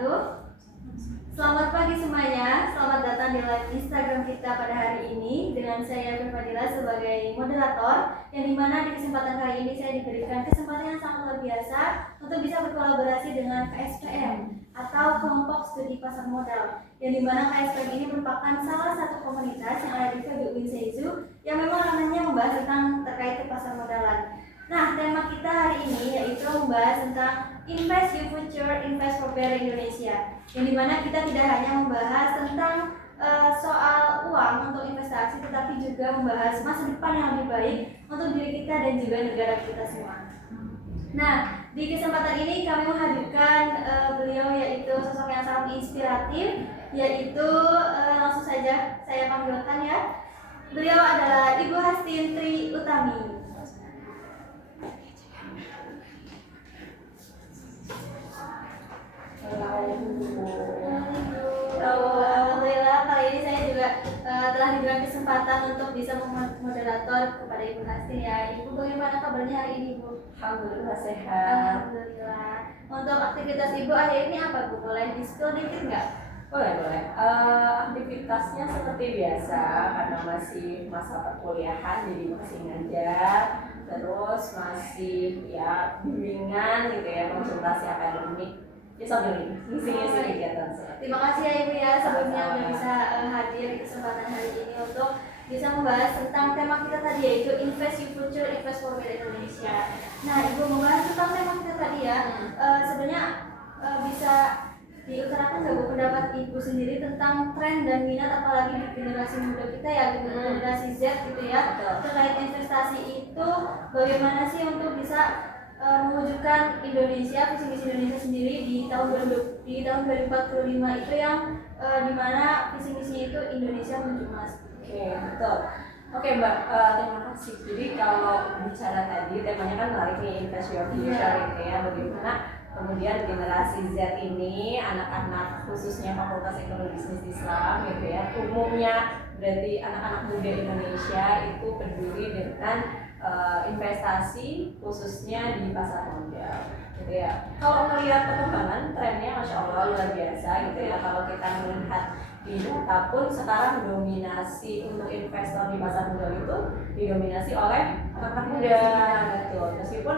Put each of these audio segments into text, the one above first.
wabarakatuh. Selamat pagi semuanya, selamat datang di live Instagram kita pada hari ini dengan saya Fadila sebagai moderator, yang dimana di kesempatan kali ini saya diberikan kesempatan yang sangat luar biasa untuk bisa berkolaborasi dengan KSPM atau Kelompok Studi Pasar Modal, yang dimana KSPM ini merupakan salah satu komunitas yang ada di FEB UIN Seizu yang memang namanya membahas tentang terkait pasar modalan. Nah, tema kita hari ini yaitu membahas tentang Invest Your Future, Invest for Better Indonesia, yang dimana kita tidak hanya membahas tentang soal uang untuk investasi, tetapi juga membahas masa depan yang lebih baik untuk diri kita dan juga negara kita semua. Nah, di kesempatan ini kami menghadirkan beliau, yaitu sosok yang sangat inspiratif, yaitu langsung saja saya panggilkan ya. Beliau adalah Ibu Hastin Tri Utami. Alhamdulillah kali ini saya juga telah diberikan kesempatan untuk bisa memoderator kepada Ibu Hastin ya. Ibu, bagaimana kabarnya hari ini, Bu? Alhamdulillah sehat. Alhamdulillah. Untuk aktivitas Ibu akhir ini apa, Bu? Boleh di-spill dikit nggak? Boleh. Aktivitasnya seperti biasa karena masih masa perkuliahan, jadi masih ngajar, terus masih ya bimbingan gitu ya, konsultasi akademik. Ya sambil ngisi-ngisi kegiatan. Terima kasih ya Ibu ya sebelumnya udah bisa hadir di kesempatan hari ini untuk bisa membahas tentang tema kita tadi, yaitu Invest Your Future, Invest for Better Indonesia. Nah, Ibu membahas tentang tema kita tadi ya, sebenarnya bisa diutarakan nggak Bu pendapat Ibu sendiri tentang tren dan minat apalagi di generasi muda kita ya, di generasi Z gitu ya, terkait investasi itu bagaimana sih untuk bisa mewujudkan Indonesia, visi misi Indonesia sendiri di tahun 2045 itu yang dimana visi misinya itu Indonesia menuju emas. Oke, betul. Oke Mbak, terima kasih. Jadi kalau bicara tadi temanya kan menarik nih, Invest Your Future gitu ya, bagaimana kemudian generasi Z ini, anak-anak khususnya Fakultas Ekonomi Bisnis Islam gitu ya, umumnya berarti anak-anak muda Indonesia itu peduli dengan investasi khususnya di pasar modal gitu ya. Kalau melihat perkembangan trennya Masya Allah luar biasa gitu ya. Kalau kita melihat di data pun sekarang dominasi untuk investor di pasar modal itu didominasi oleh anak-anak muda gitu. Meskipun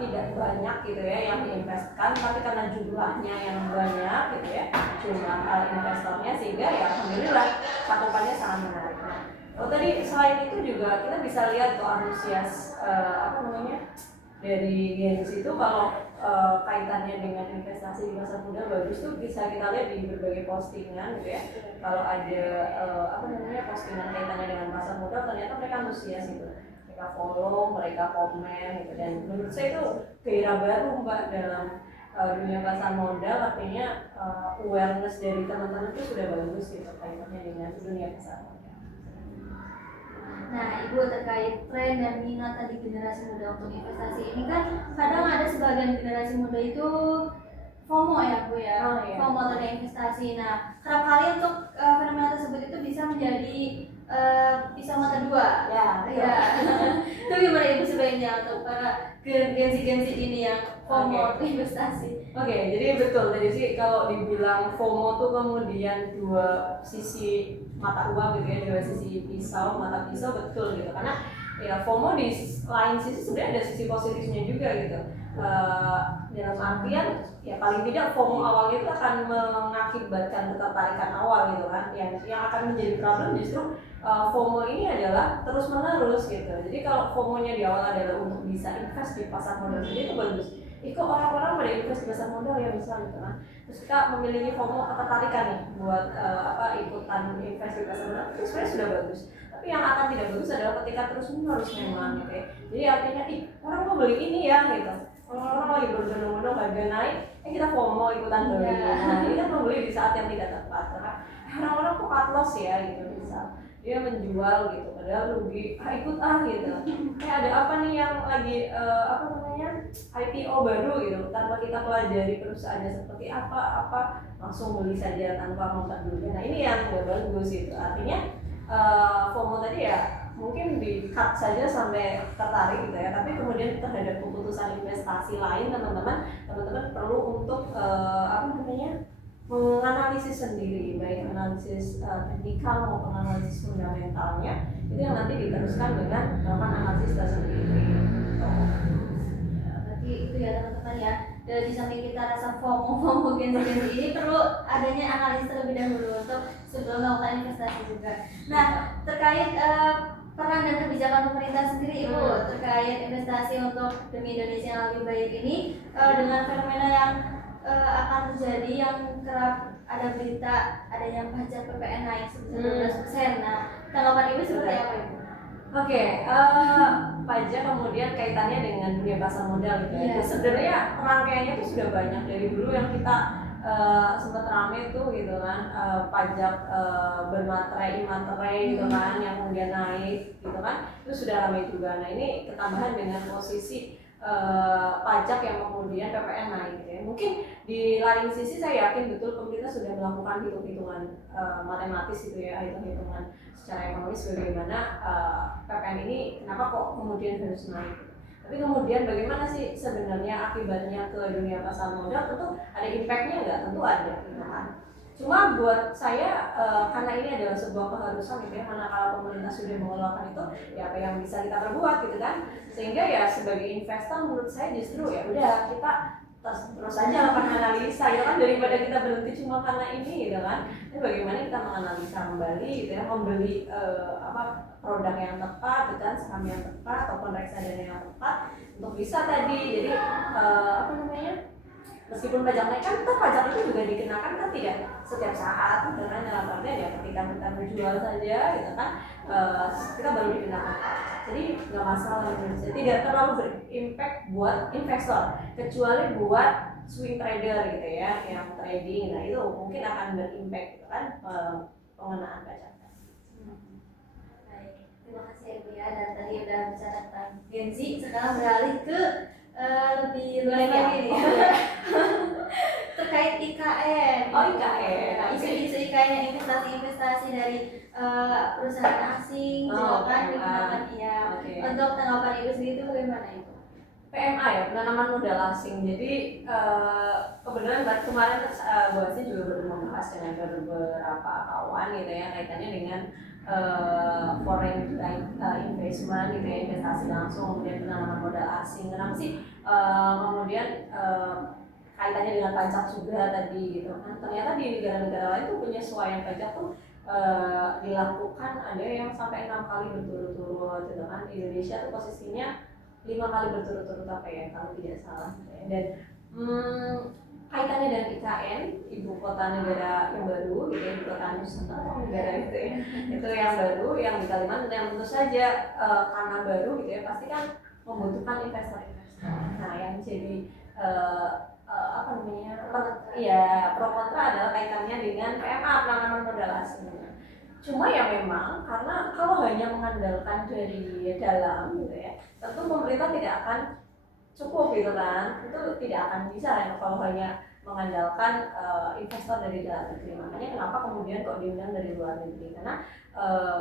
tidak banyak gitu ya yang diinvestkan, tapi karena jumlahnya yang banyak gitu ya, jumlah investornya, sehingga ya alhamdulillah cakupannya sangat menarik. Oh tadi selain itu juga kita bisa lihat tuh antusias dari Gen Z itu kalau kaitannya dengan investasi di masa muda bagus tuh bisa kita lihat di berbagai postingan gitu ya. Kalau ada postingan kaitannya dengan masa muda, ternyata mereka antusias gitu. Mereka follow, mereka komen gitu, dan menurut saya itu gairah baru Mbak dalam dunia pasar modal. Artinya awareness dari teman-teman itu sudah bagus gitu kaitannya dengan dunia pasar modal. Nah, Ibu terkait tren dan minat tadi generasi muda untuk investasi ini kan kadang ada sebagian generasi muda itu FOMO ya Bu ya, FOMO tentang investasi. Nah, kerap kali untuk fenomena tersebut itu bisa menjadi pisau mata dua. Ya. Itu gimana Ibu sebaiknya untuk para genzi ini yang FOMO investasi? Oke, jadi betul tadi sih kalau dibilang FOMO tuh kemudian dua sisi mata uang gitu ya, dua sisi mata pisau, betul gitu. Karena ya FOMO di lain sisi sebenarnya ada sisi positifnya juga gitu. Dalam artian ya paling tidak FOMO awalnya itu akan mengakibatkan ketertarikan awal gitu kan. Yang akan menjadi problem justru FOMO ini adalah terus menerus gitu. Jadi kalau FOMO-nya di awal adalah untuk bisa invest di pasar modal sendiri itu bagus. Kok orang-orang pada invest di pasar modal ya misalnya gitu kan. Terus kita memiliki FOMO ketertarikan nih buat ikutan invest di pasar modal, itu sebenarnya sudah bagus. Tapi yang akan tidak bagus adalah ketika terus menerus memang gitu ya. Jadi artinya orang mau beli ini ya gitu. Orang-orang lagi berbondong-bondong harga naik, kita FOMO ikutan beli. Nah, ini kan membeli di saat yang tidak tepat. Karena orang-orang kok cut loss ya gitu misal. Dia menjual gitu, padahal rugi, ikut gitu. Kayak ada apa nih yang lagi IPO baru gitu, tanpa kita pelajari perusahaannya seperti apa, langsung beli saja tanpa memperdulikan. Nah ini yang gak bagus gitu. Artinya FOMO tadi ya mungkin di cut saja sampai tertarik gitu ya, tapi kemudian terhadap keputusan investasi lain teman-teman perlu untuk menganalisis sendiri, baik analisis teknikal maupun analisis fundamentalnya, itu yang nanti diteruskan dengan melakukan analisis tersendiri. Berarti itu ya teman-teman ya. Dari samping kita rasa FOMO gengsi ini perlu adanya analisa terlebih dahulu untuk sebelum melakukan investasi juga. Nah, terkait peran dan kebijakan pemerintah sendiri Ibu terkait investasi untuk demi Indonesia yang lebih baik ini, dengan fenomena yang akan terjadi yang kerap ada berita adanya pajak PPN naik sebesar 12%. Nah, tanggapan Ibu seperti apa Ibu? Oke, pajak kemudian kaitannya dengan dunia pasar modal gitu ya. Sebenarnya rangkaiannya itu sudah banyak dari dulu yang kita sempat rame tuh gitu kan, pajak bermaterai, imaterai gitu kan, yang kemudian naik gitu kan, itu sudah ramai juga. Nah ini ketambahan dengan posisi pajak yang kemudian PPN naik gitu ya. Mungkin di lain sisi saya yakin betul pemerintah sudah melakukan hitung-hitungan matematis gitu ya, hitung-hitungan secara ekonomis bagaimana PPN ini kenapa kok kemudian harus naik. Tapi kemudian bagaimana sih sebenarnya akibatnya ke dunia pasar modal, tentu ada impact-nya nggak? Tentu ada gitu kan. Cuma buat saya karena ini adalah sebuah keharusan gitu ya, manakala pemerintah sudah mengeluarkan itu, ya apa yang bisa kita perbuat gitu kan. Sehingga ya sebagai investor menurut saya justru ya udah kita terus aja lakukan analisa ya kan, daripada kita berhenti cuma karena ini gitu kan. Ini bagaimana kita menganalisa kembali gitu ya, membeli produk yang tepat gitu kan, saham yang tepat ataupun reksadana yang tepat untuk bisa tadi. Jadi meskipun pajak naik kan tetap pajak itu juga dikenakan kan tidak setiap saat gitu kan, dalam artian ya ketika kita menjual saja gitu kan, kita baru dikenakan pajak. Jadi nggak masalah menurut saya, tidak terlalu berimpact buat investor kecuali buat swing trader gitu ya, yang trading. Nah itu mungkin akan berimpact gitu kan, pengenaan pajak. Baik, terima kasih Ibu ya. Dan tadi udah bicara tentang Gen Z, sekarang beralih ke lebih luas lagi nih terkait IKN. IKN. Isu-isu IKN yang investasi dari perusahaan asing juga kan digunakan ya. Untuk tanggapan Ibu sendiri itu bagaimana itu? PMA ya, penanaman modal asing. Jadi kebetulan kemarin Bu Asih juga baru membahas dengan beberapa kawan gitu ya, kaitannya dengan foreign investment gitu ya, investasi langsung, kemudian penanaman modal asing. Kenapa sih kemudian kaitannya dengan pajak juga tadi gitu kan. Ternyata di negara-negara lain tuh penyesuaian pajak tuh dilakukan ada yang sampai 6 kali berturut-turut gitu kan. Di Indonesia tuh posisinya 5 kali berturut-turut apa ya kalau tidak salah gitu ya. Dan kaitannya dengan IKN, ibu kota negara yang baru gitu ya, ibu kota Nusantara negara gitu ya, itu yang baru yang di Kalimantan, yang tentu saja karena baru gitu ya pasti kan membutuhkan investor-investor. Nah yang jadi pro kontra adalah kaitannya dengan PMA, penanaman modal asing. Cuma ya memang karena kalau hanya mengandalkan dari dalam gitu ya, tentu pemerintah tidak akan cukup gitu kan, itu tidak akan bisa ya kalau hanya mengandalkan investor dari dalam negeri. Makanya kenapa kemudian kok diundang dari luar negeri, karena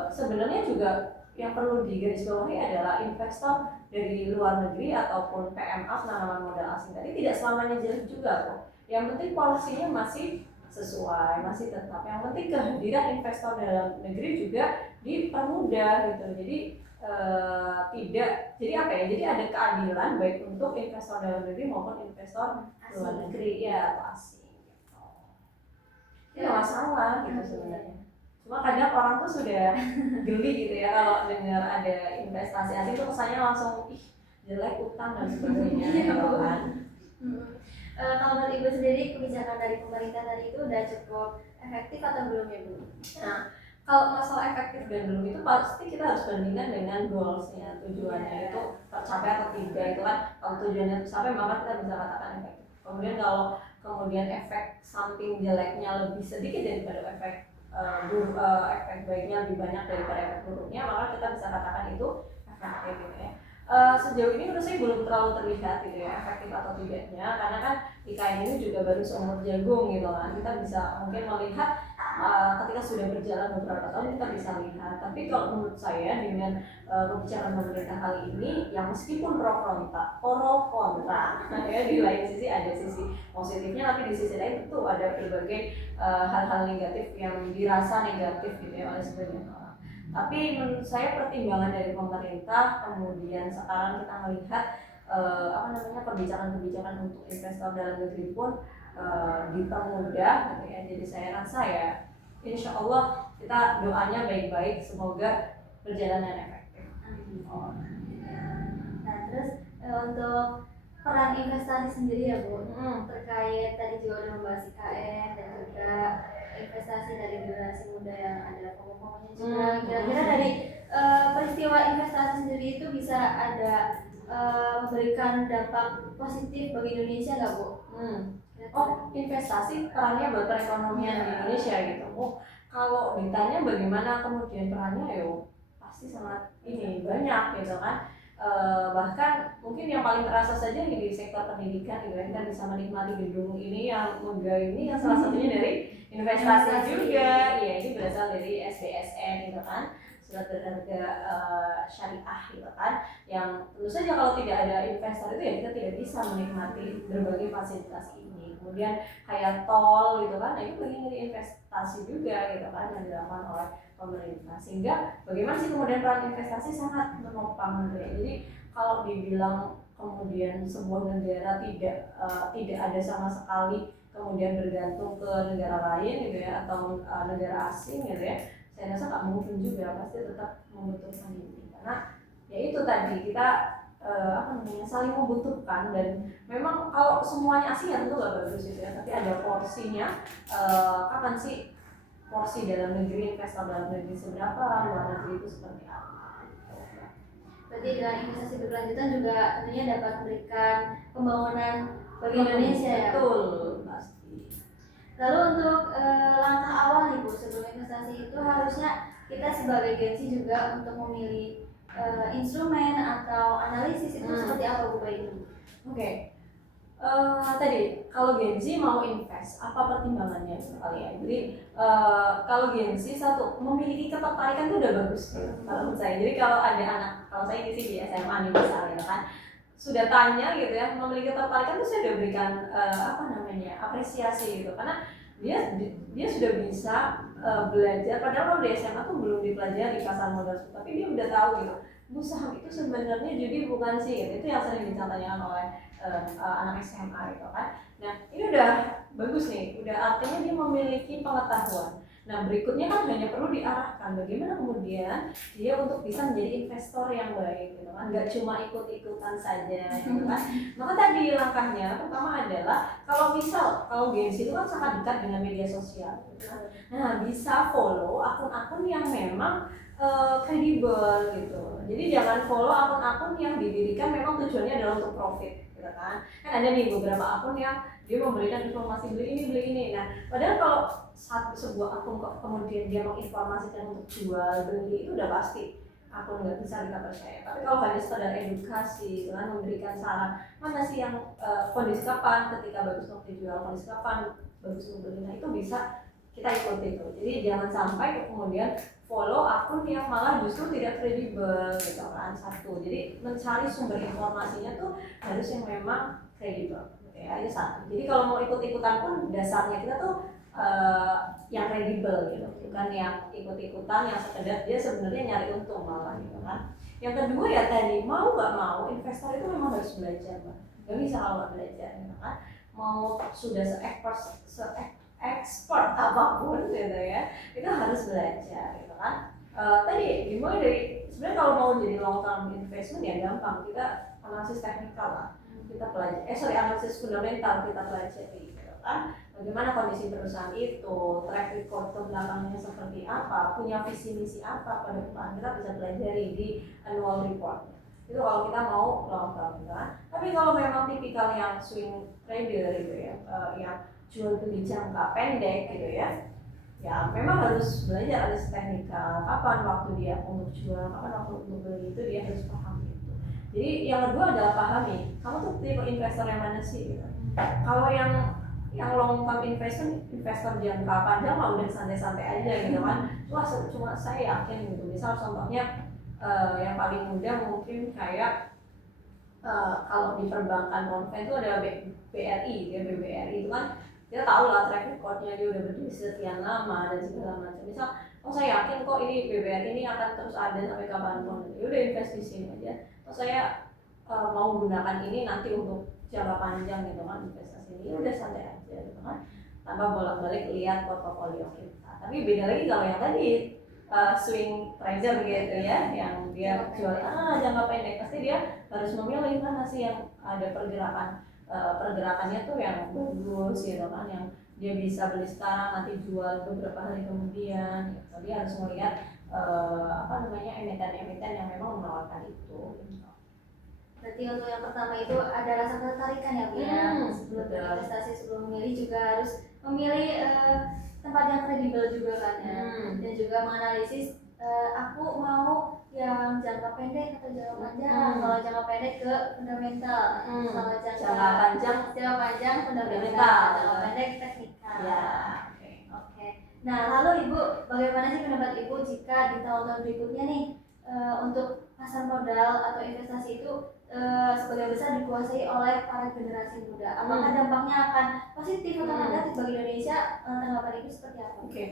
sebenarnya juga yang perlu digarisbawahi adalah investor dari luar negeri ataupun PMA, penanaman modal asing tadi tidak selamanya jelek juga kok. Yang penting polisinya masih sesuai, masih tetap. Yang penting kehadiran investor dalam negeri juga dipermudah gitu. Jadi jadi ada keadilan baik untuk investor dalam negeri maupun investor luar negeri ya, atau asing gitu. Itu nggak masalah gitu sebenarnya. Cuma kadang orang tuh sudah geli gitu ya kalau dengar ada investasi asing tuh kesannya langsung jelek, utang dan sebagainya gitu kan. Kalau menurut Ibu sendiri kebijakan dari pemerintah tadi itu udah cukup efektif atau belum ya Bu? Nah, kalau masalah efektif dan belum itu pasti kita harus bandingkan dengan goalsnya, tujuannya itu tercapai atau tidak itu kan. Kalau tujuannya tercapai maka kita bisa katakan efektif. Kemudian kalau kemudian efek samping jeleknya lebih sedikit daripada efek efek baiknya lebih banyak daripada efek buruknya, maka kita bisa katakan itu efektif gitu ya. Sejauh ini menurut saya belum terlalu terlihat gitu ya efektif atau tidaknya, karena kan IKN ini juga baru seumur jagung gitu kan. Kita bisa mungkin melihat ketika sudah berjalan beberapa tahun kita bisa lihat. Tapi kalau menurut saya dengan kebijakan pemerintah kali ini yang meskipun pro kontra ya, di lain sisi ada sisi positifnya, tapi di sisi lain tentu ada berbagai hal-hal negatif yang dirasa negatif gitu ya oleh sebagian orang. Tapi menurut saya pertimbangan dari pemerintah, kemudian sekarang kita melihat kebijakan-kebijakan untuk investor dalam negeri pun dipermudah gitu ya. Jadi saya rasa ya insya Allah kita doanya baik-baik, semoga berjalan dengan efektif. Oh. Nah terus untuk peran investasi sendiri ya Bu, terkait tadi juga udah membahas IKN dan juga investasi dari generasi muda yang ada pokok-pokoknya juga. Kira-kira dari peristiwa investasi sendiri itu bisa ada memberikan dampak positif bagi Indonesia nggak Bu? Oh, investasi perannya buat perekonomian di Indonesia gitu. Oh, kalau ditanya bagaimana kemudian perannya, yo pasti sangat ini banyak gitu kan. Bahkan mungkin yang paling terasa saja di sektor pendidikan gitu, kita bisa menikmati gedung ini yang megah ini yang salah satunya dari investasi juga. Iya, ini berasal dari SBSN gitu kan, surat berharga syariah gitu kan, yang tentu saja kalau tidak ada investor itu ya kita tidak bisa menikmati berbagai fasilitas ini. Kemudian kayak tol gitu kan, itu bagian dari investasi juga gitu kan yang dilakukan oleh pemerintah. Sehingga bagaimana sih kemudian peran investasi sangat menopang gitu ya. Jadi kalau dibilang kemudian sebuah negara tidak ada sama sekali kemudian bergantung ke negara lain gitu ya, atau negara asing gitu ya, saya rasa nggak mungkin juga, pasti tetap membutuhkan ini, karena ya itu tadi kita saling membutuhkan. Dan memang kalau semuanya asing ya tentu nggak bagus gitu ya, tapi ada porsinya. Kapan sih porsi dalam negeri, investor dalam negeri seberapa, luar negeri itu seperti apa. Berarti dengan investasi berkelanjutan juga tentunya dapat memberikan pembangunan bagi Indonesia ya. Betul, pasti. Lalu untuk langkah awal nih Bu, sebelum investasi itu harusnya kita sebagai Gensi juga untuk memilih instrumen atau analisis itu seperti apa Bu baiknya? Oke. Tadi kalau Gensi mau invest, apa pertimbangannya kalian? Jadi kalau Gensi satu memiliki ketertarikan itu udah bagus kalau menurut saya. Jadi kalau ada anak, kalau saya ini sih di SMA nih misalnya kan, sudah tanya gitu ya, memiliki ketertarikan itu saya udah berikan apresiasi gitu, karena dia sudah bisa belajar. Padahal kalau di SMA tuh belum dipelajari pasar modal, tapi dia udah tahu gitu, Bu saham itu sebenarnya judi bukan sih gitu. Itu yang sering ditanyakan oleh anak SMA gitu kan. Nah ini udah bagus nih, udah artinya dia memiliki pengetahuan. Nah berikutnya kan hanya perlu diarahkan bagaimana kemudian dia untuk bisa menjadi investor yang baik gitu kan, nggak cuma ikut-ikutan saja gitu kan. Maka tadi langkahnya pertama adalah kalau Gensi itu kan sangat dekat dengan media sosial gitu kan. Nah bisa follow akun-akun yang memang kredibel gitu. Jadi jangan follow akun-akun yang didirikan memang tujuannya adalah untuk profit gitu kan. Kan ada nih beberapa akun yang dia memberikan informasi beli ini. Nah, padahal kalau sebuah akun kok kemudian dia menginformasikan untuk jual beli, itu udah pasti akun nggak bisa kita percaya. Tapi kalau hanya sekedar edukasi dengan memberikan saran mana sih yang kondisi kapan ketika bagus untuk dijual, kondisi kapan bagus untuk beli, nah itu bisa kita ikuti itu. Jadi jangan sampai kemudian follow akun yang malah justru tidak kredibel gitu kan. Satu, jadi mencari sumber informasinya tuh harus yang memang kredibel gitu ya, itu satu. Jadi kalau mau ikut-ikutan pun dasarnya kita tuh yang kredibel gitu, bukan yang ikut-ikutan yang sekedar dia sebenarnya nyari untung malah gitu kan. Yang kedua ya tadi, mau nggak mau investor itu memang harus belajar, nggak bisa kalau nggak belajar gitu kan. Mau sudah se-expert apapun gitu ya, itu harus belajar gitu kan. Tadi dimulai dari sebenarnya kalau mau jadi long term investment ya gampang, kita analisis teknikal lah, kita pelajari analisis fundamental kita pelajari gitu kan. Bagaimana kondisi perusahaan itu, track record ke belakangnya seperti apa, punya visi misi apa pada depan, kita bisa pelajari di annual report. Itu kalau kita mau long term kan. Tapi kalau memang tipikal yang swing trader gitu ya, yang jual beli jangka pendek gitu ya, ya memang harus belajar analisis teknikal, kapan waktu dia untuk jual, kapan waktu untuk beli, itu dia harus paham gitu. Jadi yang kedua adalah pahami kamu tuh tipe investor yang mana sih gitu. Kalau yang long term investor jangka panjang mah udah santai-santai aja gitu kan. Wah cuma saya yakin gitu. Misal contohnya yang paling mudah mungkin kayak kalau di perbankan konven itu ada BRI ya, BBRI itu kan kita tahu lah track recordnya dia udah berdiri sekian lama dan segala macam. Misal saya yakin kok ini BBRI ini akan terus ada sampai kapanpun, ya udah invest di sini aja. Saya mau gunakan ini nanti untuk jangka panjang gitu kan, investasi ini udah santai aja gitu kan, tanpa bolak-balik lihat portofolio kita. Tapi beda lagi kalau yang tadi swing trader gitu ya, yang dia jual jangka pendek, pasti dia harus memilih mana sih yang ada pergerakannya tuh yang bagus gitu kan, yang dia bisa beli sekarang nanti jual beberapa hari kemudian gitu. Dia harus melihat emiten-emiten yang memang menawarkan itu gitu. Berarti untuk yang pertama itu ada rasa ketertarikan ya Bu ya. Sebelum berinvestasi, sebelum memilih juga harus memilih tempat yang kredibel juga kan ya. Dan juga menganalisis aku mau yang jangka pendek atau jangka panjang. Kalau jangka pendek ke fundamental, kalau jangka panjang fundamental, jangka pendek teknikal. Ya. Oke. Nah, lalu Ibu, bagaimana sih pendapat Ibu jika di tahun-tahun berikutnya nih untuk pasar modal atau investasi itu sebagian besar dikuasai oleh para generasi muda? Apakah dampaknya akan positif atau negatif bagi Indonesia? Tanggapan Ibu seperti apa? Oke.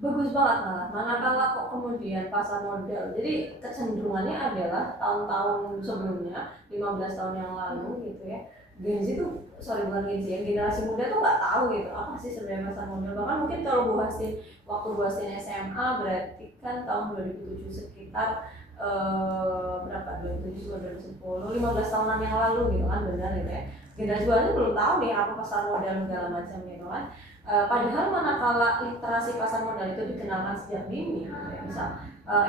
Bagus banget malah. Manakala kok kemudian pasar modal. Jadi kecenderungannya adalah tahun-tahun sebelumnya, 15 tahun yang lalu gitu ya. Gen Z tuh, bukan Gen Z ya, generasi muda tuh nggak tahu gitu apa sih sebenarnya pasar modal. Bahkan mungkin kalau waktu Bu Hastin SMA berarti kan tahun 2007 sekitar berapa, 2007 2010, 15 tahunan yang lalu gitu kan, benar gitu ya. Generasi muda belum tahu nih apa pasar modal segala macam gitu kan. Padahal manakala literasi pasar modal itu dikenalkan sejak dini gitu ya. Misal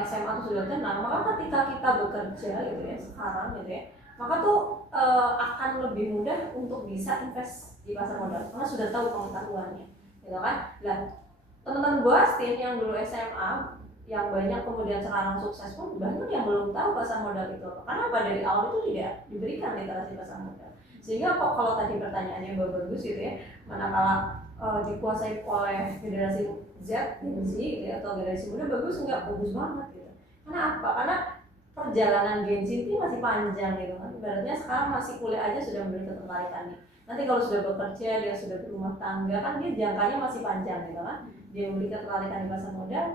SMA itu sudah kenal, maka ketika kita bekerja gitu ya sekarang gitu ya, maka tuh akan lebih mudah untuk bisa invest di pasar modal karena sudah tahu pengetahuannya gitu kan. Nah, teman-teman gue Hastin yang dulu SMA yang banyak kemudian sekarang sukses pun banyak yang belum tahu pasar modal itu apa. Karena dari awal itu tidak diberikan literasi pasar modal. Sehingga kok kalau tadi pertanyaannya bagus gitu ya, manakala dikuasai oleh generasi Z gitu ya, atau generasi muda bagus banget gitu. Karena apa? Karena perjalanan Gen Z ini masih panjang gitu kan. Ibaratnya sekarang masih kuliah aja sudah memberi ketertarikannya. Nanti kalau sudah bekerja, dia sudah berumah tangga kan dia jangkanya masih panjang gitu kan. Dia memberi ketertarikan di pasar modal,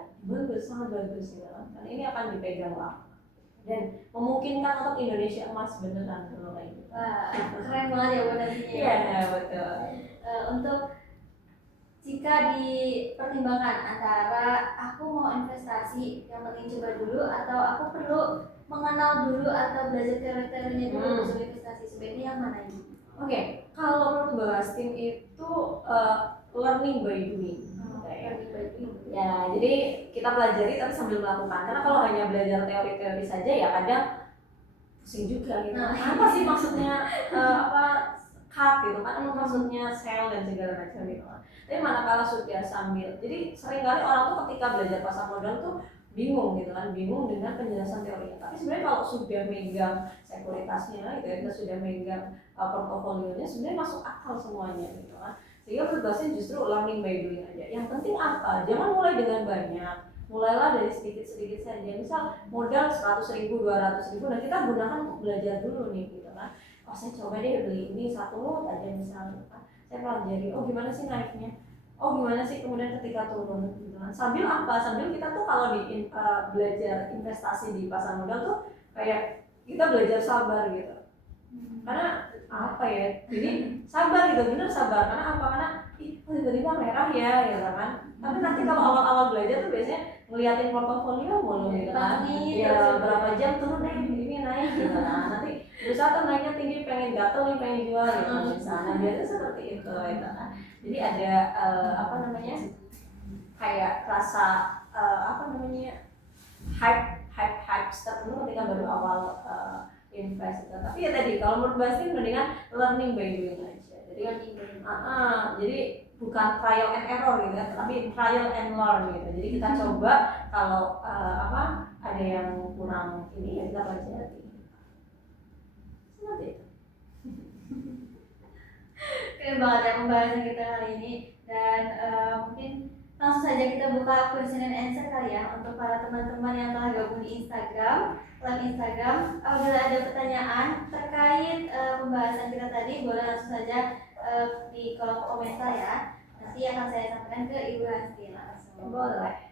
sangat bagus gitu kan. Karena ini akan dipegang lama dan memungkinkan untuk Indonesia emas beneran kalau kayak gitu. Wah, keren banget ya Bu nantinya. Iya, betul. Untuk jika dipertimbangkan antara aku mau investasi yang penting coba dulu atau aku perlu mengenal dulu atau belajar teori-teorinya dulu sebelum investasi, sebaiknya yang mana ini? Oke, kalau menurut Mbak Hastin itu learning by doing. Ya, jadi kita pelajari tapi sambil melakukan. Karena kalau hanya belajar teori-teori saja ya kadang pusing juga gitu. Apa sih maksudnya cut gitu kan? Apa maksudnya sell dan segala macam gitu. Tapi manakala sudah sambil, jadi seringkali orang tuh ketika belajar pasar modal tuh bingung gitu kan, bingung dengan penjelasan teorinya. Tapi sebenarnya kalau sudah megang sekuritasnya gitu ya, kita sudah megang portofolionya, sebenarnya masuk akal semuanya gitu kan. Sehingga berbasisnya justru learning by doing aja. Yang penting apa? Jangan mulai dengan banyak. Mulailah dari sedikit-sedikit saja. Misal modal 100.000, 200.000, nah kita gunakan untuk belajar dulu nih gitu kan. Oh saya coba deh beli ini satu lot aja misalnya. Saya pelajari, oh gimana sih naiknya? Oh gimana sih kemudian ketika turun gitu kan. Sambil apa? Sambil kita tuh kalau belajar investasi di pasar modal tuh kayak kita belajar sabar gitu. Karena apa ya? Jadi sabar gitu, bener sabar. Karena apa? Karena tiba-tiba merah ya kan. Tapi nanti kalau awal-awal belajar tuh biasanya ngeliatin portofolio mulu gitu kan. Ya berapa jam turun ini naik gitu kan. Nanti berusaha tuh naiknya tinggi, pengen gatel nih, pengen jual gitu misalnya. Biasanya seperti itu gitu kan. Jadi ada kayak rasa hype start dulu ketika baru awal invest. Tapi ya tadi kalau menurut Basti mendingan learning by doing aja. Jadi bukan trial and error gitu ya, tapi trial and learn gitu. Jadi kita coba kalau ada yang kurang ini ya kita pelajari. seperti itu. Keren banget ya pembahasan kita kali ini, dan mungkin langsung saja kita buka question and answer kali ya untuk para teman-teman yang telah gabung di Instagram, live Instagram. Apabila ada pertanyaan terkait pembahasan kita tadi, boleh langsung saja di kolom komentar ya. Nanti akan saya sampaikan ke Ibu Hasti langsung. Boleh.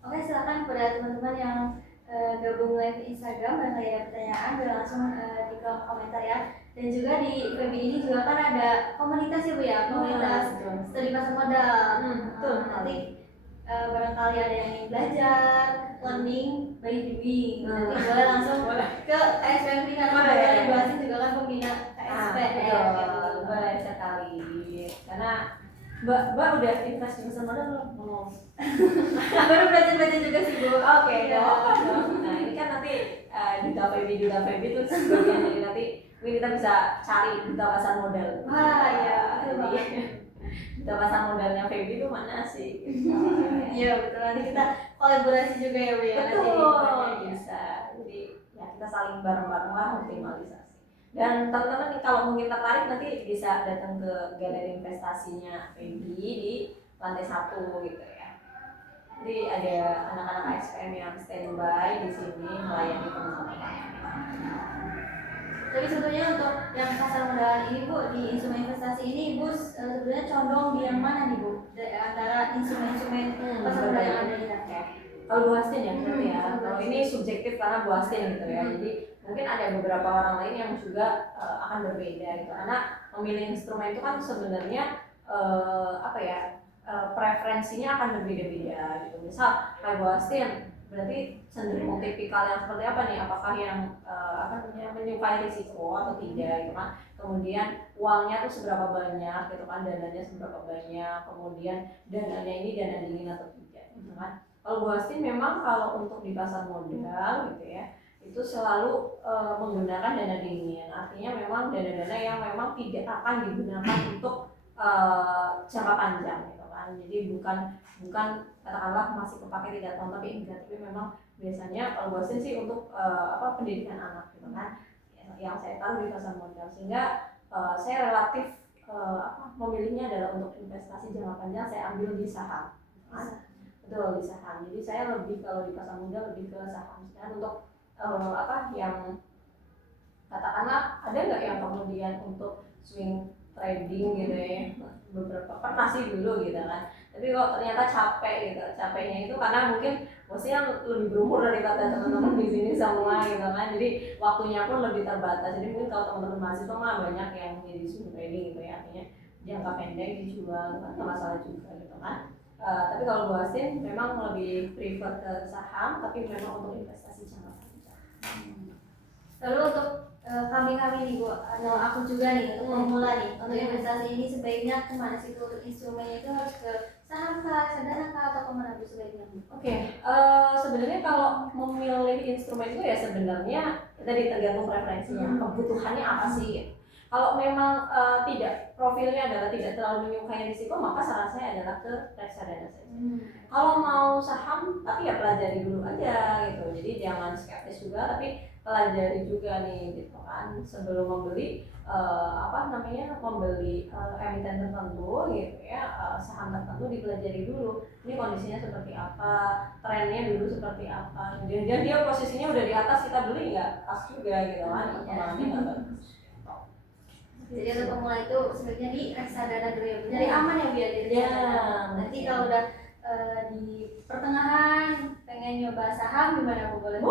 Oke, silakan kepada teman-teman yang gabung live di Instagram, barangkali ada pertanyaan boleh langsung di kolom komentar ya. Dan juga di FEB ini juga kan ada komunitas ya Bu ya, komunitas studi pasar modal. Betul. Nanti barangkali ada yang ingin belajar, learning by doing. Nanti boleh langsung ke KSP karena kebetulan Ibu Hasti juga kan pembina KSP. Boleh sekali. Karena Mbak udah invest di pasar modal belum? Baru belajar juga sih Bu. Oke, nah ini kan nanti duta FEB itu sebagian dari nanti mungkin kita bisa cari duta pasar modal. Wah ya, betul Jadi banget. duta pasar modalnya FEB itu mana sih? Iya betul, nanti kita kolaborasi juga ya Bu ya. Betul, bisa. Jadi ya kita saling bareng-bareng lah optimalisasi. Dan teman-teman kalau mungkin tertarik nanti bisa datang ke galeri investasinya FEB di lantai 1 gitu ya. Jadi ada anak-anak SPM yang standby di sini melayani teman-teman. Tapi sebetulnya untuk yang pasar modal ini Bu, di instrumen investasi ini Ibu sebenarnya condong di yang mana nih Bu? Antara instrumen-instrumen pasar modal yang ada di sana. Kalau Bu Hastin ya berarti ya. Kalau ini subjektif karena Bu Hastin gitu ya. Jadi mungkin ada beberapa orang lain yang juga akan berbeda gitu. Karena memilih instrumen itu kan sebenarnya preferensinya akan berbeda-beda gitu. Misal kayak Bu Hastin berarti cenderung tipikal yang seperti apa nih? Apakah yang menyukai risiko atau tidak gitu kan? Kemudian uangnya tuh seberapa banyak gitu kan? Dananya seberapa banyak? Kemudian dananya ini dana dingin atau tidak gitu kan? Kalau Bu Hastin memang kalau untuk di pasar modal gitu ya, itu selalu menggunakan dana dingin. Artinya memang dana-dana yang memang tidak akan digunakan untuk jangka panjang gitu kan. Jadi bukan katakanlah masih kepake 3 tahun tapi enggak, tapi memang biasanya kalau Bu Hastin sih untuk pendidikan anak gitu kan. Yang saya tahu di pasar modal, sehingga saya relatif memilihnya adalah untuk investasi jangka panjang saya ambil di saham. Betul, di saham. Jadi saya lebih kalau di pasar modal lebih ke saham. Dan untuk yang katakanlah ada nggak yang kemudian untuk swing trading gitu ya, beberapa pernah sih dulu gitu kan. Tapi kalau ternyata capek gitu, capeknya itu karena mungkin maksudnya lebih berumur daripada teman-teman di sini semua gitu kan. Jadi waktunya pun lebih terbatas. Jadi mungkin kalau teman-teman mahasiswa mah banyak yang jadi swing trading gitu ya, artinya jangka pendek dijual kan masalah juga gitu kan. Tapi kalau Bu Hastin memang lebih prefer ke saham, tapi memang untuk investasi jangka panjang. Lalu untuk kami nih Bu, atau aku juga nih untuk pemula nih, untuk investasi ini sebaiknya kemana sih Bu? Untuk instrumennya itu harus ke saham kah, reksadana kah, atau kemana Bu sebaiknya? Oke, sebenarnya kalau memilih instrumen itu ya sebenarnya tadi tergantung preferensinya, kebutuhannya apa sih. Kalau memang tidak, profilnya adalah tidak terlalu menyukai risiko, maka saran saya adalah ke reksadana saja. Kalau mau saham, tapi ya pelajari dulu aja gitu. Jadi jangan skeptis juga, tapi pelajari juga nih gitu kan sebelum membeli membeli emiten tertentu gitu ya, saham tertentu dipelajari dulu. Ini kondisinya seperti apa, trennya dulu seperti apa. Dan dia posisinya udah di atas, kita beli nggak pas juga gitu kan, perkembangannya nggak bagus. Jadi untuk pemula itu sebaiknya di reksadana dulu ya, jadi aman ya biar di reksadana. Nanti kalau udah di pertengahan pengen nyoba saham gimana Bu? Boleh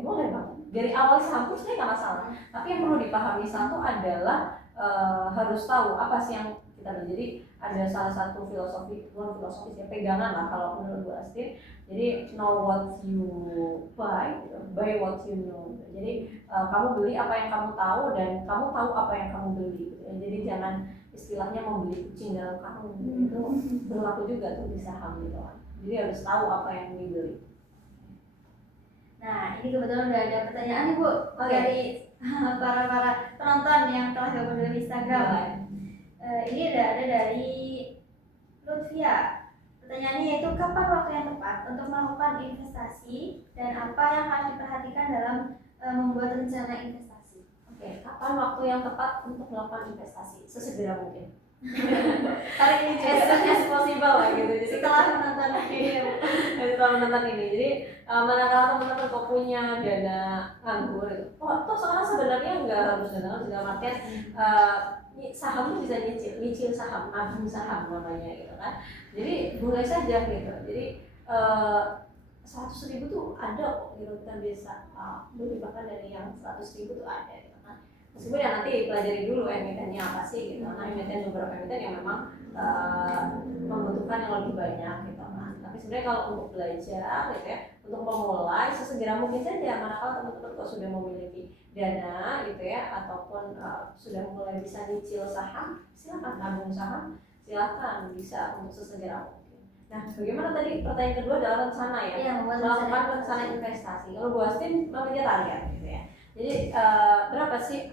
banget. Dari awal saham pun saya nggak masalah. Tapi yang perlu dipahami satu adalah harus tahu apa sih yang kita beli. Jadi ada salah satu bukan filosofi ya, pegangan lah kalau menurut Bu Astin. Jadi know what you buy, gitu. Buy what you know. Jadi kamu beli apa yang kamu tahu dan kamu tahu apa yang kamu beli. Gitu. Jadi jangan istilahnya membeli kucing dalam karung, itu berlaku juga tuh di saham gitu kan. Jadi harus tahu apa yang dibeli. Nah, ini kebetulan udah ada pertanyaan nih Bu dari para penonton yang telah gabung dalam Instagram. Ini ada dari Lutfia. Pertanyaannya yaitu kapan waktu yang tepat untuk melakukan investasi dan apa yang harus diperhatikan dalam membuat rencana investasi. Kapan waktu yang tepat untuk melakukan investasi? Sesegera mungkin. Hari ini As soon as possible lah gitu. Jadi setelah menonton ini. Jadi manakala teman-teman kok punya dana nganggur gitu. Toh sekarang sebenarnya nggak harus dana dalam artian saham tuh bisa nyicil saham, nabung saham namanya gitu kan. Jadi boleh saja gitu. Jadi 100.000 tuh ada kok gitu, kita bisa beli bahkan dari yang 100.000 tuh ada gitu kan. Meskipun ya nanti pelajari dulu emitennya apa sih gitu. Nah emiten beberapa emiten yang memang membutuhkan yang lebih banyak gitu kan. Tapi sebenarnya kalau untuk belajar gitu ya, untuk memulai sesegera mungkin saja, manakala teman-teman kok sudah memiliki dana gitu ya, ataupun sudah mulai bisa nyicil saham, silakan nabung saham, silakan bisa untuk sesegera mungkin. Nah, bagaimana tadi pertanyaan kedua adalah rencana ya, melakukan rencana investasi. Kalau Bu Astin namanya target gitu ya. Jadi berapa sih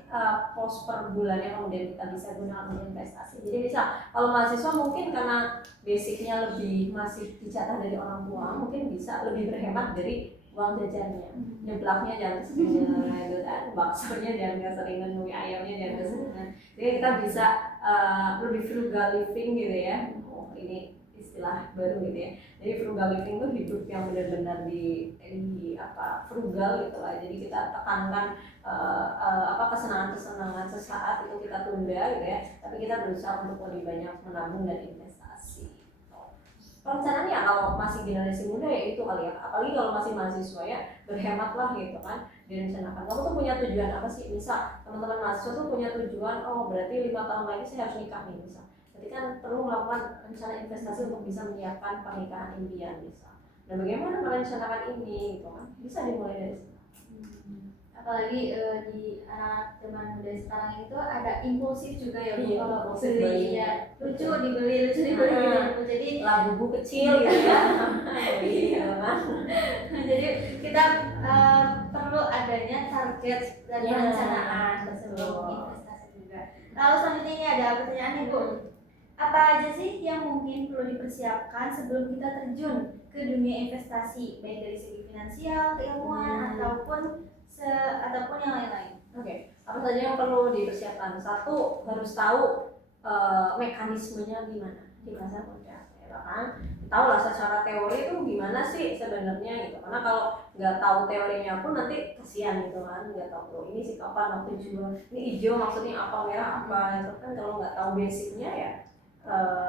pos per bulan yang kemudian kita bisa gunakan untuk investasi. Jadi bisa kalau mahasiswa mungkin karena basicnya lebih masih dijatah dari orang tua, mungkin bisa lebih berhemat dari uang jajannya. Nyeblaknya jangan keseringan gitu kan, baksonya jangan keseringan, mie ayamnya jangan keseringan. Jadi kita bisa lebih frugal living gitu ya. Ini istilah baru gitu ya. Jadi frugal living itu hidup yang benar-benar di frugal gitu lah. Jadi kita tekankan kesenangan-kesenangan sesaat itu kita tunda gitu ya. Tapi kita berusaha untuk lebih banyak menabung dan investasi. Perencanaannya kalau masih generasi muda ya itu kali ya. Apalagi kalau masih mahasiswa ya, berhematlah gitu kan. Direncanakan. Kamu tuh punya tujuan apa sih? Misal teman-teman mahasiswa tuh punya tujuan, berarti 5 tahun lagi saya harus nikah nih misal. Jadi kan perlu melakukan rencana investasi untuk bisa menyiapkan pernikahan impian misal. Dan bagaimana merencanakan ini gitu kan? Bisa dimulai dari situ. Apalagi di anak zaman muda sekarang itu ada impulsif juga ya Bu. Iya, Kalau impulsif beli ya lucu dibeli gitu. Jadi labu kecil gitu ya. Iya kan. Jadi kita perlu adanya target dan perencanaan sebelum investasi juga. Lalu selanjutnya ini ada pertanyaan nih Bu. Apa aja sih yang mungkin perlu dipersiapkan sebelum kita terjun ke dunia investasi, baik dari segi finansial, keilmuan, ataupun yang lain-lain? Apa saja yang perlu dipersiapkan? Satu, harus tahu mekanismenya gimana di pasar modal, ya kan? Tahu lah secara teori itu gimana sih sebenarnya gitu. Karena kalau nggak tahu teorinya pun nanti kesian gitu kan, nggak tahu ini sih kapan waktu jual, ini hijau maksudnya apa, merah apa, itu kan kalau nggak tahu basicnya ya.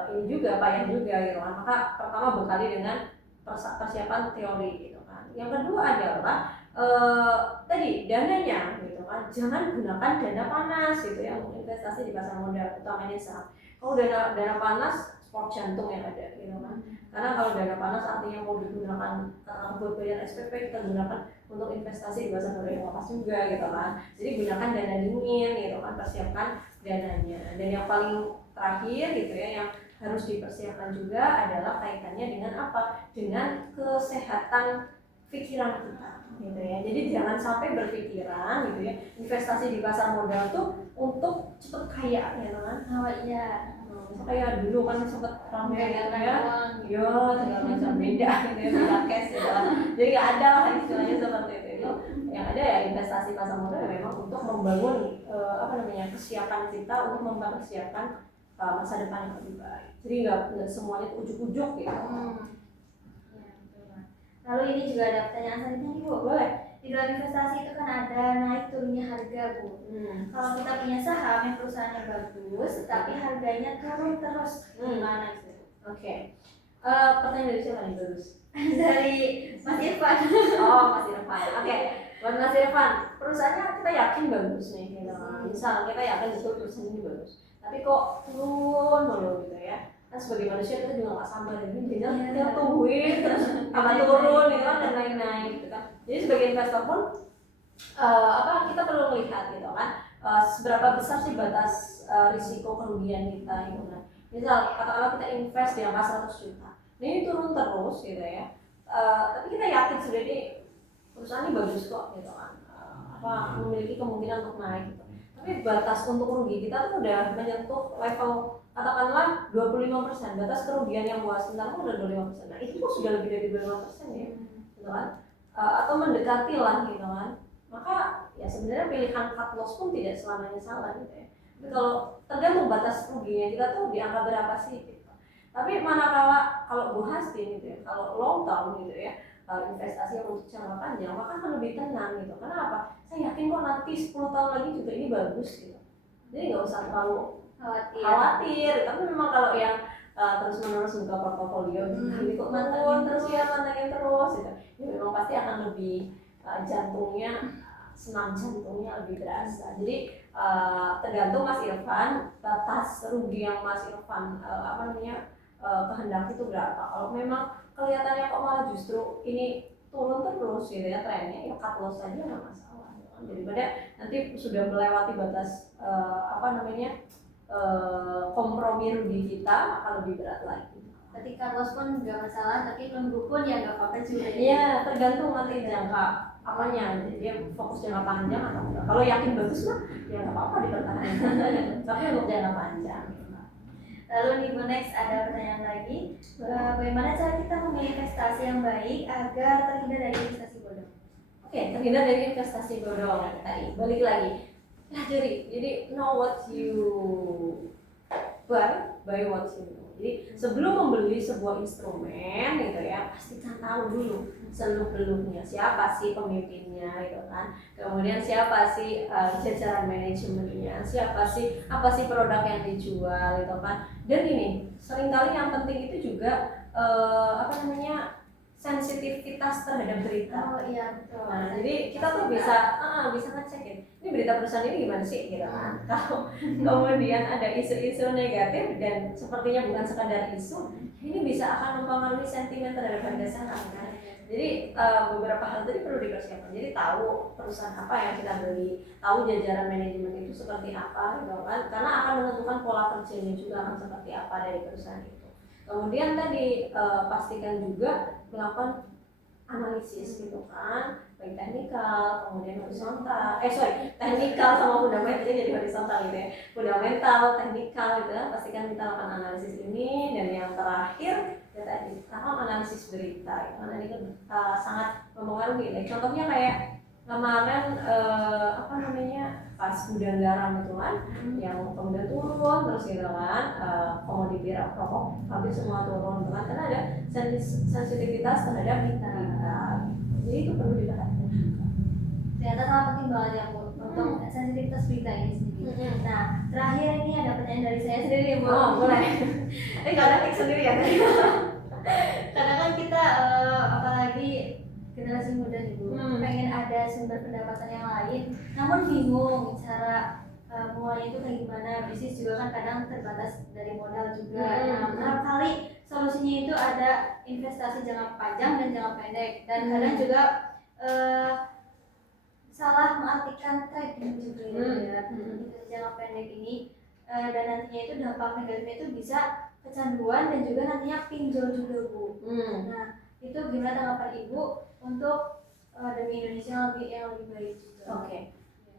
Ini juga payah juga gitu kan. Maka pertama bekali dengan persiapan teori gitu kan. Yang kedua adalah tadi dananya gitu kan. Jangan gunakan dana panas gitu ya untuk investasi di pasar modal, utamanya saham. Kalau dana panas sport jantung yang ada gitu kan. Karena kalau dana panas artinya mau digunakan buat bayar SPP, kita gunakan untuk investasi di pasar modal yang pas juga gitu kan. Jadi gunakan dana dingin gitu kan, persiapkan dananya. Dan yang paling terakhir gitu ya yang harus dipersiapkan juga adalah kaitannya dengan apa? Dengan kesehatan pikiran kita gitu ya. Jadi jangan sampai berpikiran gitu ya investasi di pasar modal tuh untuk cepet kaya ya kan. Iya. Kayak dulu kan sempet ramai gitu ya. Yo, segala macam beda gitu ya, beda cash gitu kan. Jadi nggak ada lah istilahnya seperti itu. Yang ada ya investasi pasar modal memang untuk membangun kesiapan kita untuk mempersiapkan masa depan yang lebih baik. Jadi nggak semuanya ujuk-ujuk gitu. Ya, betul. Lalu ini juga ada pertanyaan selanjutnya nih Bu. Boleh. Di dalam investasi itu kan ada naik turunnya harga Bu. Kalau kita punya saham yang perusahaannya bagus, tapi harganya turun terus, gimana itu? Pertanyaan dari siapa nih bagus? Dari Mas Irfan. Oh, Mas Irfan. buat Mas Irfan, perusahaannya kita yakin bagus nih, gitu. Misal kita yakin betul perusahaan ini bagus, tapi kok turun mulu gitu ya. Kan sebagai manusia kita juga nggak sabar, jadi kita tungguin terus apa turun gitu kan dan naik-naik gitu kan. Jadi sebagai investor pun kita perlu melihat gitu kan, seberapa besar sih batas risiko kerugian kita gitu kan. Misal katakanlah kita invest di angka 100 juta, ini turun terus gitu ya, tapi kita yakin sudah ini perusahaan ini bagus kok gitu kan, memiliki kemungkinan untuk naik gitu. Tapi batas untuk rugi kita tuh udah menyentuh level katakanlah 25%, batas kerugian yang buat sebentar udah 25%. Nah itu tuh sudah lebih dari 25% ya, gitu kan, atau mendekati lah gitu kan. Maka ya sebenarnya pilihan cut loss pun tidak selamanya salah gitu ya. Tapi kalau tergantung batas ruginya kita tuh di angka berapa sih gitu. Tapi manakala kalau Bu Hastin gitu ya, kalau long term gitu ya, investasi yang untuk jangka panjang maka akan lebih tenang gitu. Karena apa? Saya yakin kok nanti 10 tahun lagi juga ini bagus gitu. Jadi nggak usah terlalu khawatir. Tapi memang kalau yang terus menerus buka portofolio gitu, kok mantengin terus gitu. Ini memang pasti akan lebih jantungnya, senam jantungnya lebih berasa. Jadi tergantung Mas Irfan, batas rugi yang Mas Irfan kehendaki itu berapa. Kalau memang kelihatannya kok malah justru ini turun terus gitu ya trennya, ya cut loss saja nggak masalah. Daripada nanti sudah melewati batas kompromi rugi kita akan lebih berat lagi. Berarti cut loss pun nggak masalah, tapi nunggu pun ya nggak apa-apa juga. Iya, tergantung nanti jangka apanya, dia fokus jangka panjang atau enggak. Kalau yakin bagus mah ya nggak apa-apa dipertahankan. Tapi untuk jangka panjang. Lalu nih Bu, next ada pertanyaan lagi, bagaimana cara kita memilih investasi yang baik agar terhindar dari investasi bodong? Oke, terhindar dari investasi bodong. Tadi balik lagi, pelajari. Jadi know what you buy what you know. Jadi sebelum membeli sebuah instrumen gitu ya, pastikan tahu dulu seluk-beluknya, siapa sih pemimpinnya gitu kan, kemudian siapa sih jajaran manajemennya, apa sih produk yang dijual gitu kan. Dan ini seringkali yang penting itu juga sensitivitas terhadap berita. Oh iya betul. Nah, jadi kita tuh bisa ngecek ya, ini berita perusahaan ini gimana sih gitu kan. Kalau kemudian ada isu-isu negatif dan sepertinya bukan sekadar isu, ini bisa akan mempengaruhi sentimen terhadap harga saham kan. Jadi beberapa hal tadi perlu dipersiapkan. Jadi tahu perusahaan apa yang kita beli, tahu jajaran manajemen itu seperti apa gitu kan, karena akan menentukan pola kerjanya juga akan seperti apa dari perusahaan itu. Kemudian tadi pastikan juga melakukan analisis gitu kan, baik teknikal, kemudian horizontal, teknikal sama fundamental, jadi horizontal gitu ya, fundamental, teknikal gitu kan, pastikan kita lakukan analisis ini. Dan yang terakhir ya tadi, lakukan analisis berita, karena ini sangat mempengaruhi. Contohnya kayak kemarin pas gudang garam itu kan, yang kemudian turun terus gitu kan, komoditi rokok hampir semua turun gitu kan, karena ada sensitivitas terhadap kita. Jadi itu perlu diperhatikan. Ternyata sangat penting banget ya Bu untuk sensitivitas berita ini sendiri. Nah terakhir ini ada pertanyaan dari saya sendiri Bu. Oh boleh. Kadang tik sendiri ya. Karena kan kita apalagi generasi muda nih Bu, pengen ada sumber pendapatan yang lain, namun bingung cara mulai itu kayak gimana. Bisnis juga kan kadang terbatas dari modal juga. Nah kerap kali solusinya itu ada investasi jangka panjang dan jangka pendek, dan kadang juga salah mengartikan trading juga ya. Jangka pendek ini dan nantinya itu dampak negatifnya itu bisa kecanduan dan juga nantinya pinjol juga Bu. Nah itu gimana tanggapan Ibu untuk demi Indonesia yang lebih baik juga? Oke.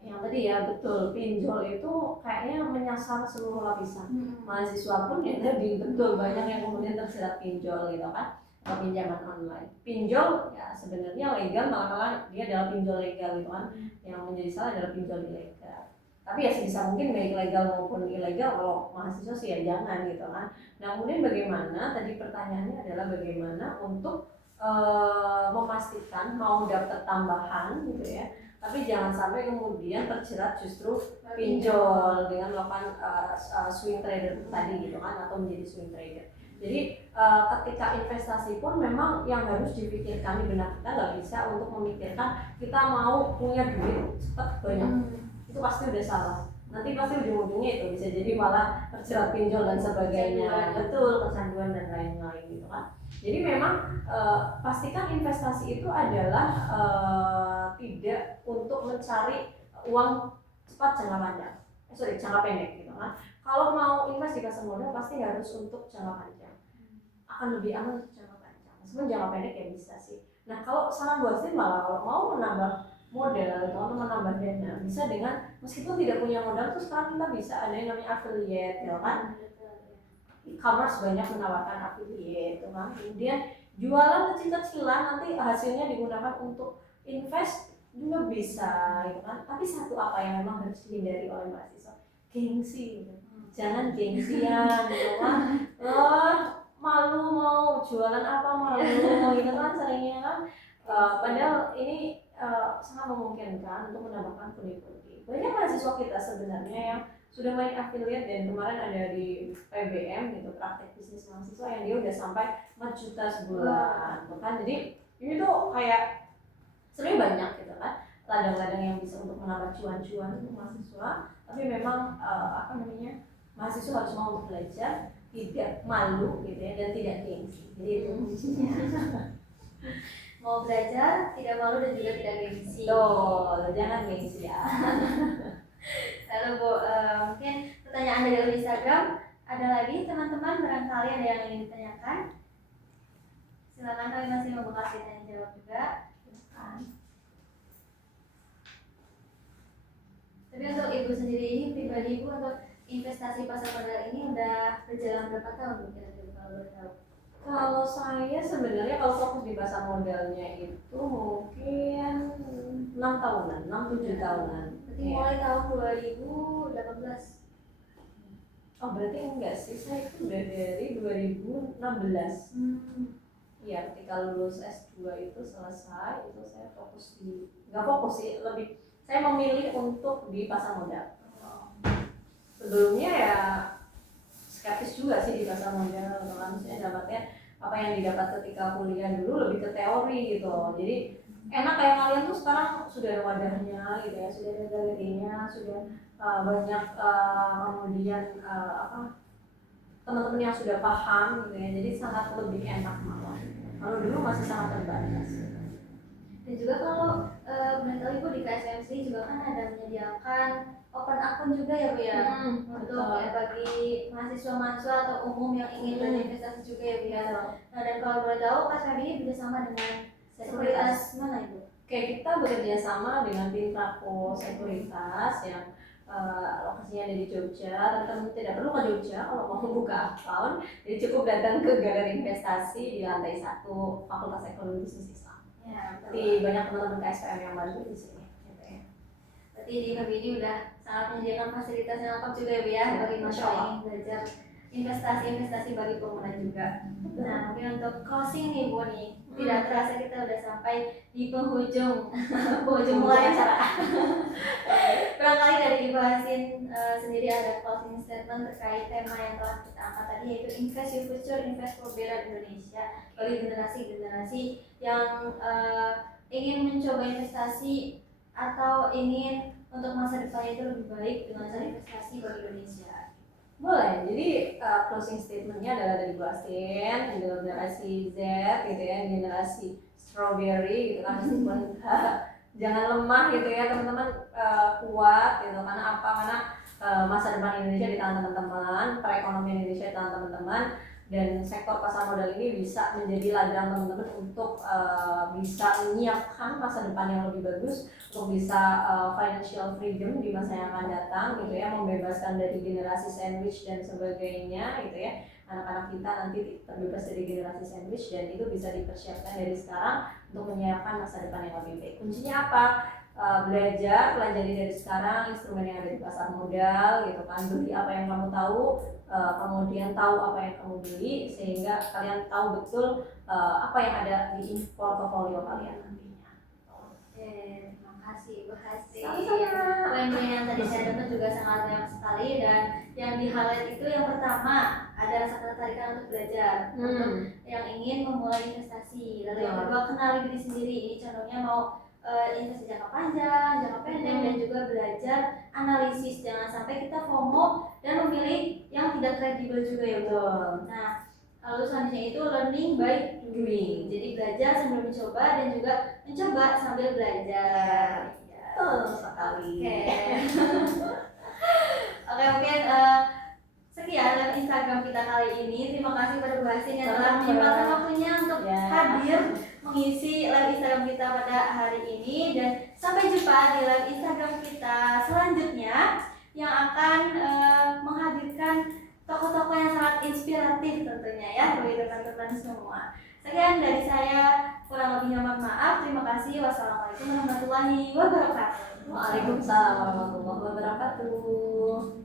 Yang tadi ya betul, pinjol itu kayaknya menyasar seluruh lapisan. Mahasiswa pun ya tadi betul banyak yang kemudian terjerat pinjol gitu kan, atau pinjaman online. Pinjol ya sebenarnya legal, malah dia adalah pinjol legal gitu kan. Yang menjadi salah adalah pinjol ilegal. Tapi ya sebisa mungkin baik legal maupun ilegal, kalau mahasiswa sih ya jangan gitu kan. Nah kemudian bagaimana, tadi pertanyaannya adalah bagaimana untuk memastikan mau dapat tambahan gitu ya, tapi jangan sampai kemudian terjerat justru pinjol dengan melakukan swing trader tadi gitu kan, atau menjadi swing trader. Jadi ketika investasi pun memang yang harus dipikirkan di benak kita, nggak bisa untuk memikirkan kita mau punya duit cepat banyak. Itu pasti udah salah. Nanti pasti ujung-ujungnya itu bisa jadi malah terjerat pinjol dan sebagainya. Betul, kecanduan dan lain-lain gitu kan. Jadi memang pastikan investasi itu adalah tidak untuk mencari uang cepat jangka panjang. Jangka pendek gitu kan. Kalau mau invest di pasar modal pasti harus untuk jangka panjang. Akan lebih aman untuk jangka panjang. Meskipun jangka pendek ya bisa sih. Nah, kalau saran gue sih malah kalau mau menambah modal atau menambah dana bisa dengan meskipun tidak punya modal tuh sekarang kita bisa ada yang namanya affiliate ya kan, e-commerce banyak menawarkan affiliate gitu kan, kemudian jualan kecil-kecilan nanti hasilnya digunakan untuk invest juga bisa gitu kan. Tapi satu apa yang memang harus dihindari oleh mahasiswa, gengsi gitu. Jangan gengsian gitu kan, malu mau jualan apa malu gitu kan seringnya kan. Padahal ini sangat memungkinkan untuk menambahkan pundi-pundi. Banyak mahasiswa kita sebenarnya yang sudah main affiliate dan kemarin ada di PBM gitu, praktek bisnis mahasiswa yang dia udah sampai 4 juta sebulan gitu kan. Jadi ini tuh kayak sebenarnya banyak gitu kan ladang-ladang yang bisa untuk menambah cuan-cuan untuk mahasiswa. Tapi memang mahasiswa harus mau untuk belajar, tidak malu gitu ya, dan tidak gengsi. Jadi itu kuncinya. Mau belajar, tidak malu dan juga tidak gengsi. Betul, jangan gengsi ya. Lalu Bu, mungkin pertanyaan dari Instagram, ada lagi teman-teman barangkali ada yang ingin ditanyakan? Silakan, kami masih membuka sesi tanya jawab juga. Silakan. Tapi untuk Ibu sendiri ini pribadi Ibu untuk investasi pasar modal ini udah berjalan berapa tahun Bu kira-kira kalau boleh tahu? Kalau saya sebenarnya kalau fokus di pasar modalnya itu mungkin 6 tahunan, 6-7 tahunan. Berarti mulai tahun 2018. Oh berarti enggak sih, saya itu udah dari 2016. Iya, ketika lulus S2 itu selesai, itu saya fokus di, nggak fokus sih, lebih saya memilih untuk di pasar modal. Sebelumnya ya skeptis juga sih di pasar modal, karena misalnya dapatnya apa yang didapat ketika kuliah dulu lebih ke teori gitu. Jadi enak kayak kalian tuh sekarang sudah ada wadahnya gitu ya, sudah ada galerinya, sudah banyak kemudian teman-teman yang sudah paham gitu ya, jadi sangat lebih enak malah. Kalau dulu masih sangat terbatas. Dan juga kalau boleh tahu Ibu di KSMC juga kan ada menyediakan open akun juga ya Bu ya, untuk bagi mahasiswa-mahasiswa atau umum yang ingin berinvestasi juga ya Bu ya. Nah, dan kalau boleh tahu KSMC ini bekerjasama dengan sekuritas mana Ibu? Oke, kita bekerja sama dengan tim Prapo Sekuritas yang lokasinya ada di Jogja. Teman-teman tidak perlu ke Jogja kalau mau buka account, jadi cukup datang ke galeri investasi di lantai 1 Fakultas Ekonomi Bisnis Islam. Ya, Jadi banyak teman-teman KSPM yang bantu di sini. Gitu ya. Berarti di HB ini udah sangat menyediakan fasilitas yang lengkap juga ya Bu ya, bagi mahasiswa yang ingin belajar investasi bagi pengguna juga. Nah, mungkin untuk closing nih Bu nih, tidak terasa kita udah sampai di penghujung mulai acara. Barangkali dari Ibu Hasin sendiri ada closing statement terkait tema yang telah kita angkat tadi, yaitu Invest Your Future, Invest for Better Indonesia, bagi generasi-generasi yang ingin mencoba investasi atau ingin untuk masa depannya itu lebih baik dengan cara investasi bagi Indonesia. Boleh, jadi closing statementnya adalah dari Bu Asin, generasi Z gitu ya, generasi strawberry gitu kan, meskipun jangan lemah gitu ya teman-teman, kuat gitu. Karena apa? Karena masa depan Indonesia di tangan teman-teman, perekonomian Indonesia di tangan teman-teman, dan sektor pasar modal ini bisa menjadi ladang teman-teman untuk bisa menyiapkan masa depan yang lebih bagus, untuk bisa financial freedom di masa yang akan datang gitu ya, membebaskan dari generasi sandwich dan sebagainya gitu ya. Anak-anak kita nanti terbebas dari generasi sandwich, dan itu bisa dipersiapkan dari sekarang untuk menyiapkan masa depan yang lebih baik. Kuncinya apa? Belajar, pelajari dari sekarang instrumen yang ada di pasar modal gitu kan, beli apa yang kamu tahu, kemudian tahu apa yang kamu beli, sehingga kalian tahu betul apa yang ada di portofolio kalian nantinya. Oke, terima kasih Bu Hasin. Sama-sama. Poin-poin yang tadi saya dapat juga sangat banyak sekali, dan yang di highlight itu yang pertama ada rasa ketertarikan untuk belajar, untuk yang ingin memulai investasi. Lalu yang kedua, kenali diri sendiri. Ini contohnya mau investasi jangka panjang, jangka pendek, dan juga belajar analisis. Jangan sampai kita FOMO dan memilih yang tidak kredibel juga ya Bu. Nah, lalu selanjutnya itu learning by doing. Jadi belajar sambil mencoba dan juga mencoba sambil belajar. Sekali. Oke, mungkin sekian live Instagram kita kali ini. Terima kasih pada Bu Hasin yang telah menyempatkan waktunya untuk hadir mengisi live Instagram kita pada hari ini, dan sampai jumpa di live Instagram kita selanjutnya yang akan menghadirkan tokoh-tokoh yang sangat inspiratif tentunya ya bagi teman-teman semua. Sekian dari saya, kurang lebihnya mohon maaf. Terima kasih. Wassalamualaikum warahmatullahi wabarakatuh. Waalaikumsalam warahmatullahi wabarakatuh.